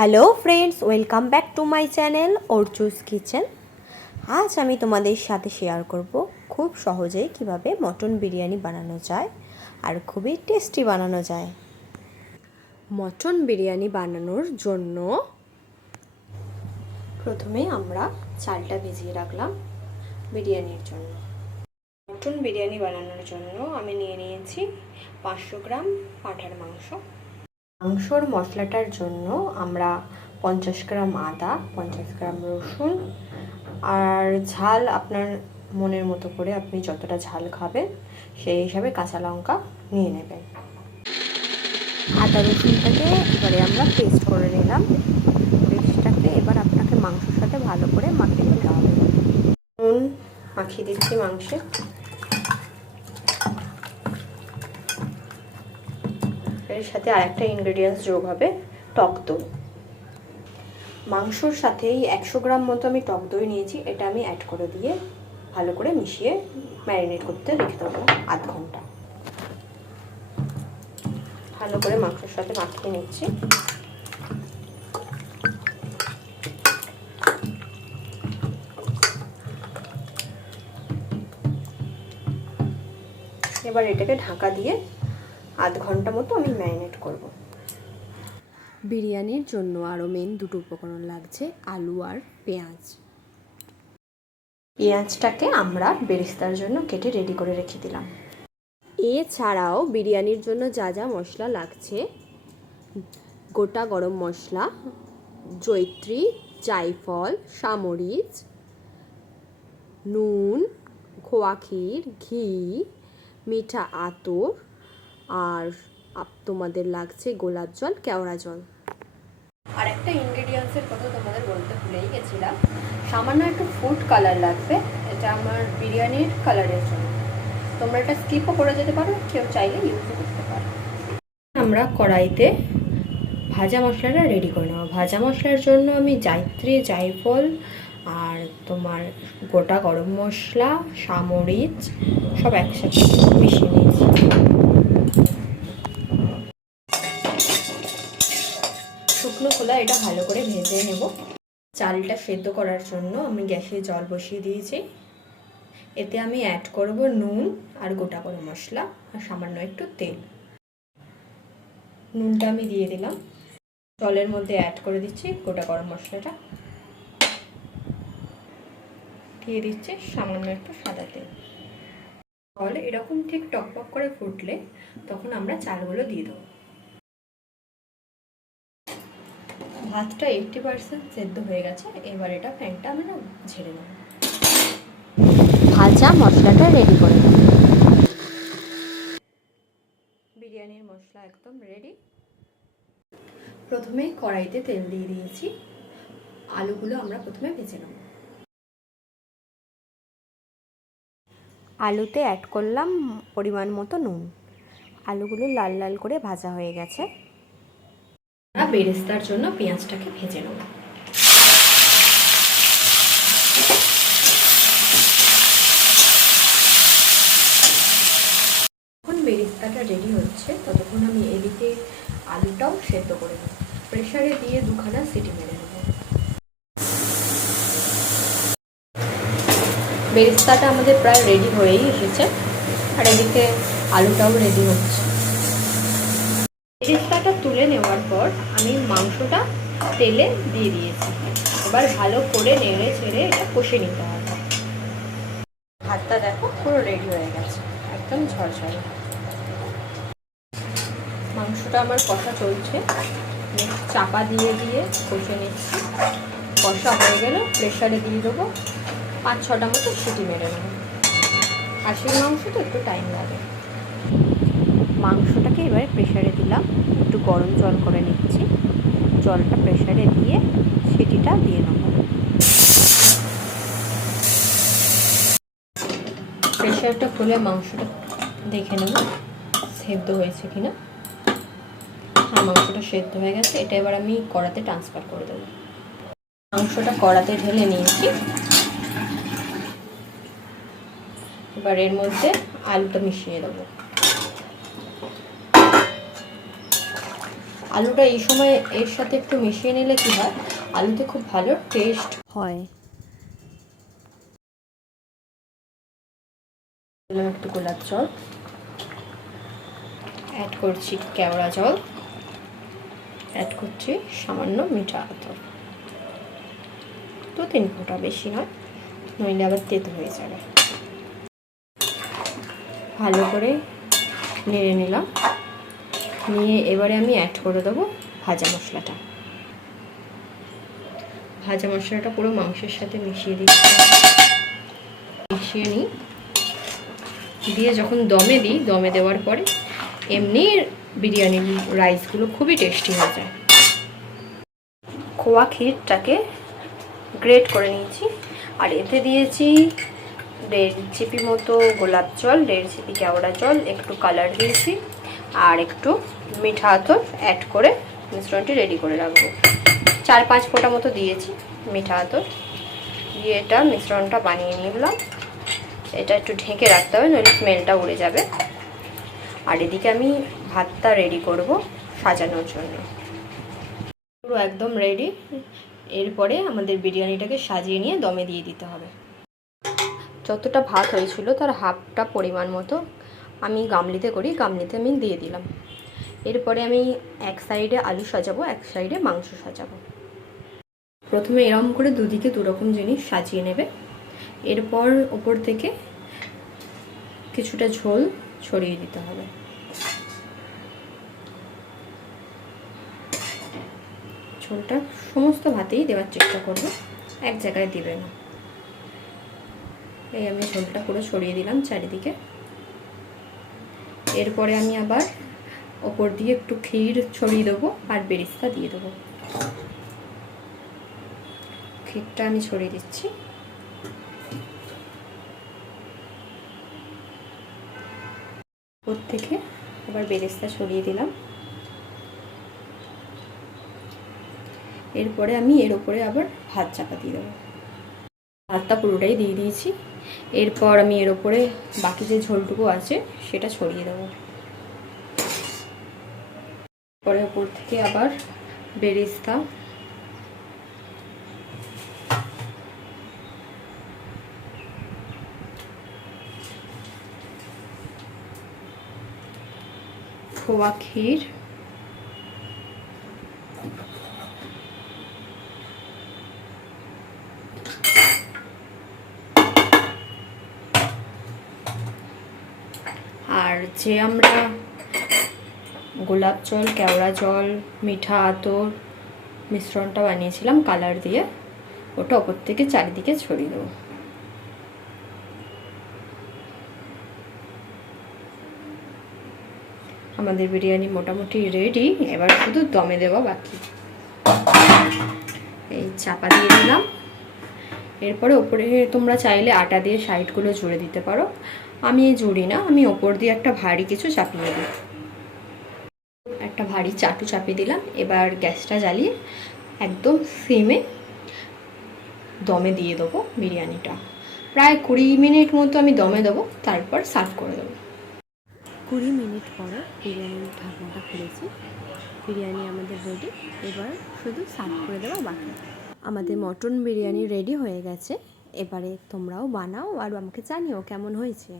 Hello friends, welcome back to my channel Archu's kitchen. আজ আমি তোমাদের সাথে শেয়ার করব খুব সহজেই কিভাবে মটন বিরিয়ানি বানানো যায় আর খুবই টেস্টি বানানো যায়। মটন বিরিয়ানি বানানোর জন্য প্রথমে আমরা চালটা ভিজিয়ে রাখলাম বিরিয়ানির জন্য। মটন বিরিয়ানি বানানোর জন্য আমি নিয়ে নিয়েছি 500 গ্রাম পাঁঠার মাংস। মাংসর মশলাটার জন্য আমরা 50 গ্রাম আদা, 50 গ্রাম রসুন আর ঝাল আপনার মনের মতো করে আপনি যতটা ঝাল খাবেন সেই হিসাবে কাঁচা লঙ্কা নিয়ে নেবেন। আদা রসুনটাকে এবারে আমরা পেস্ট করে নিলাম। পেস্টটাকে এবার আপনাকে মাংসের সাথে ভালো করে মাখিয়ে নিতে হবে। নুন মাখিয়ে দিচ্ছি মাংসে। এর সাথে আরেকটা ইনগ্রেডিয়েন্টস যোগ হবে টক দই। মাংসর সাথেই 100 গ্রাম মতো আমি টক দই নিয়েছি, এটা আমি অ্যাড করে দিয়ে ভালো করে মিশিয়ে ম্যারিনেট করতে রেখে দেবো আধ ঘন্টা। ভালো করে মাংসের সাথে মাখিয়ে নিচ্ছি। এবার এটাকে ঢাকা দিয়ে আধ ঘন্টা মতো আমি ম্যারিনেট করব। বিরিয়ানির জন্য আরও মেন দুটো উপকরণ লাগছে, আলু আর পেঁয়াজ। পেঁয়াজটাকে আমরা বেরেস্তার জন্য কেটে রেডি করে রেখে দিলাম। এছাড়াও বিরিয়ানির জন্য যা যা মশলা লাগছে, গোটা গরম মশলা, জয়িত্রী, জায়ফল, সামরিচ, নুন, খোয়া ক্ষীর, ঘি, মিঠা আতর আর তোমাদের লাগছে গোলাপ জল, কেওড়া জল। আর একটা ইনগ্রেডিয়েন্টসের কথা তোমাদের বলতে ভুলেই গেছিলাম, সামান্য একটু ফুড কালার লাগবে, এটা আমার বিরিয়ানির কালারের জন্য। তোমরা এটা স্কিপও করে যেতে পারো, কেউ চাইলে ইউজও করতে পারো। আমরা কড়াইতে ভাজা মশলাটা রেডি করে নেব। ভাজা মশলার জন্য আমি জয়িত্রী, জায়ফল আর তোমার গোটা গরম মশলা, সামরিচ সব একসাথে মিশিয়ে নিয়েছি। শুকনো খোলা এটা ভালো করে ভেজে নেব। চালটা সেদ্ধ করার জন্য আমি গ্যাসে জল বসিয়ে দিয়েছি। এতে আমি অ্যাড করব নুন আর গোটা গরম মশলা আর সামান্য একটু তেল। নুনটা আমি দিয়ে দিলাম, জলের মধ্যে অ্যাড করে দিচ্ছি গোটা গরম মশলাটা, দিয়ে দিচ্ছি সামান্য একটু সাদা তেল। জল এরকম ঠিক টকবক করে ফুটলে তখন আমরা চালগুলো দিয়ে দেবো। ভাতটা 80% সেদ্ধ হয়ে গেছে, এবার এটা ফ্যানটা আমি না ঝেড়ে নেব। ভাজা মশলাটা রেডি করে নেব। বিরিয়ানির মশলা একদম রেডি। প্রথমে কড়াইতে তেল দিয়ে দিয়েছি, আলুগুলো আমরা প্রথমে ভেজে নেব। আলুতে অ্যাড করলাম পরিমাণ মতো নুন। আলুগুলো লাল লাল করে ভাজা হয়ে গেছে। বেরেস্তার জন্য পেঁয়াজটাকে ভেজে নেব। যখন বেরেস্তাটা রেডি হচ্ছে ততক্ষণ আমি এদিকে আলুটাও সেদ্ধ করে নেব। প্রেসারে দিয়ে 2খানা সিটি মেরে নেব। বেরেস্তাটা আমাদের প্রায় রেডি হয়েই এসেছে আর এদিকে আলুটাও রেডি হচ্ছে। বেরেস্তাটা তুলে নেওয়ার পর আমি মাংসটা তেলে দিয়ে দিয়েছি। এবার ভালো করে নেড়ে ছেড়ে এটা কষে নিতে হবে। ভাতটা দেখো পুরো রেডি হয়ে গেছে, একদম ঝরঝরে। মাংসটা আমার কষা চলছে, চাপা দিয়ে দিয়ে কষে নিচ্ছি। কষা হয়ে গেলে প্রেসারে দিয়ে দেবো 5-6টা মতো সিটি মেরে নেবো। খাসির মাংস তো একটু টাইম লাগে। মাংসটাকে এবারে প্রেসারে দিলাম, একটু গরম জল করে নিচ্ছি। জলটা প্রেসারে দিয়ে সিটিটা দিয়ে নেব। প্রেসারটা খুলে মাংসটা দেখে নেব সেদ্ধ হয়েছে কিনা। হ্যাঁ, মাংসটা সেদ্ধ হয়ে গেছে। এটা এবার আমি কড়াতে ট্রান্সফার করে দেবো। মাংসটা কড়াতে ঢেলে নিয়েছি। এবার এর মধ্যে আলুটা মিশিয়ে দেবো। আলুটা এই সময় এর সাথে একটু মিশিয়ে নিলে কি হয়, আলুতে খুব ভালো টেস্ট হয়। একটু গোলাপ জল অ্যাড করছি, কেওড়া জল অ্যাড করছি, সামান্য মিঠা আতর, 2-3 ফোঁটা, বেশি নয়, নইলে আবার তেতো হয়ে যাবে। ভালো করে নেড়ে নিলাম, নিয়ে এবারে আমি অ্যাড করে দেবো ভাজা মশলাটা। ভাজা মশলাটা পুরো মাংসের সাথে মিশিয়ে দিচ্ছি, মিশিয়ে নিই। দিয়ে যখন দমে দিই, দমে দেওয়ার পরে এমনি বিরিয়ানির রাইসগুলো খুবই টেস্টি হয়ে যায়। খোয়া ক্ষীরটাকে গ্রেট করে নিয়েছি, আর এতে দিয়েছি 1.5 চিপি মতো গোলাপ জল, 1.5 চিপি কেওড়া জল, একটু কালার দিয়েছি, আর একটু মিঠা আতর অ্যাড করে মিশ্রণটি রেডি করে রাখবো। 4-5 ফোঁটা মতো দিয়েছি মিঠা আতর দিয়ে, এটা মিশ্রণটা বানিয়ে নিলাম। এটা একটু ঢেকে রাখতে হবে, নইলে স্মেলটা উড়ে যাবে। আর এদিকে আমি ভাতটা রেডি করব সাজানোর জন্য। পুরো একদম রেডি। এরপরে আমাদের বিরিয়ানিটাকে সাজিয়ে নিয়ে দমে দিয়ে দিতে হবে। যতটা ভাত হয়েছিল তার হাফটা পরিমাণ মতো আমি গামলিতে করি, গামলিতে আমি দিয়ে দিলাম। এরপরে আমি এক সাইডে আলু সাজাবো, এক সাইডে মাংস সাজাবো। প্রথমে এরকম করে দুদিকে দুরকম জিনিস সাজিয়ে নেবে। এরপর ওপর থেকে কিছুটা ঝোল ছড়িয়ে দিতে হবে। ঝোলটা সমস্ত ভাতেই দেওয়ার চেষ্টা করবে, এক জায়গায় দিবে না। এই আমি ঝোলটা পুরো ছড়িয়ে দিলাম চারিদিকে। এরপরে আমি আবার ওপর দিয়ে একটু ক্ষীর ছড়িয়ে দেবো আর বেরেস্তা দিয়ে দেবো। ক্ষীরটা আমি ছড়িয়ে দিচ্ছি। ওপর থেকে আবার বেরেস্তা ছড়িয়ে দিলাম। এরপরে আমি এর উপরে আবার ভাত চাপা দিয়ে দেবো। ভাতটা পুরোটাই দিয়ে দিয়েছি। এরপর আমি এর উপরে বাকি যে ঝোলটুকু আছে সেটা ছড়িয়ে দেবো। পরে উপর থেকে আবার বেরেস্তা, খোয়া ক্ষীর, আর যে আমরা গোলাপ জল, কেওড়া জল, মিঠা আতর মিশ্রণটা বানিয়েছিলাম কালার দিয়ে, ওটা ওপর থেকে চারিদিকে ছড়িয়ে দেবো। আমাদের বিরিয়ানি মোটামুটি রেডি, এবার শুধু দমে দেওয়া বাকি। এই চাপা দিয়ে দিলাম। এরপরে ওপরে তোমরা চাইলে আটা দিয়ে সাইডগুলো জুড়ে দিতে পারো, আমি জুড়ি না, আমি ওপর দিয়ে একটা ভারী কিছু চাপিয়ে দিই। একটা ভারী চাটু চাপিয়ে দিলাম। এবার গ্যাসটা জ্বালিয়ে একদম সিমে দমে দিয়ে দেবো বিরিয়ানিটা। প্রায় 20 মিনিট মতো আমি দমে দেবো, তারপর সার্ভ করে দেবো। 20 মিনিট পরে বিরিয়ানির ঢাকনাটা খুলেছি। বিরিয়ানি আমাদের রেডি, এবার শুধু সার্ভ করে দেওয়া বাকি। আমাদের মটন বিরিয়ানি রেডি হয়ে গেছে। এবারে তোমরাও বানাও আর আমাকে জানিও কেমন হয়েছে।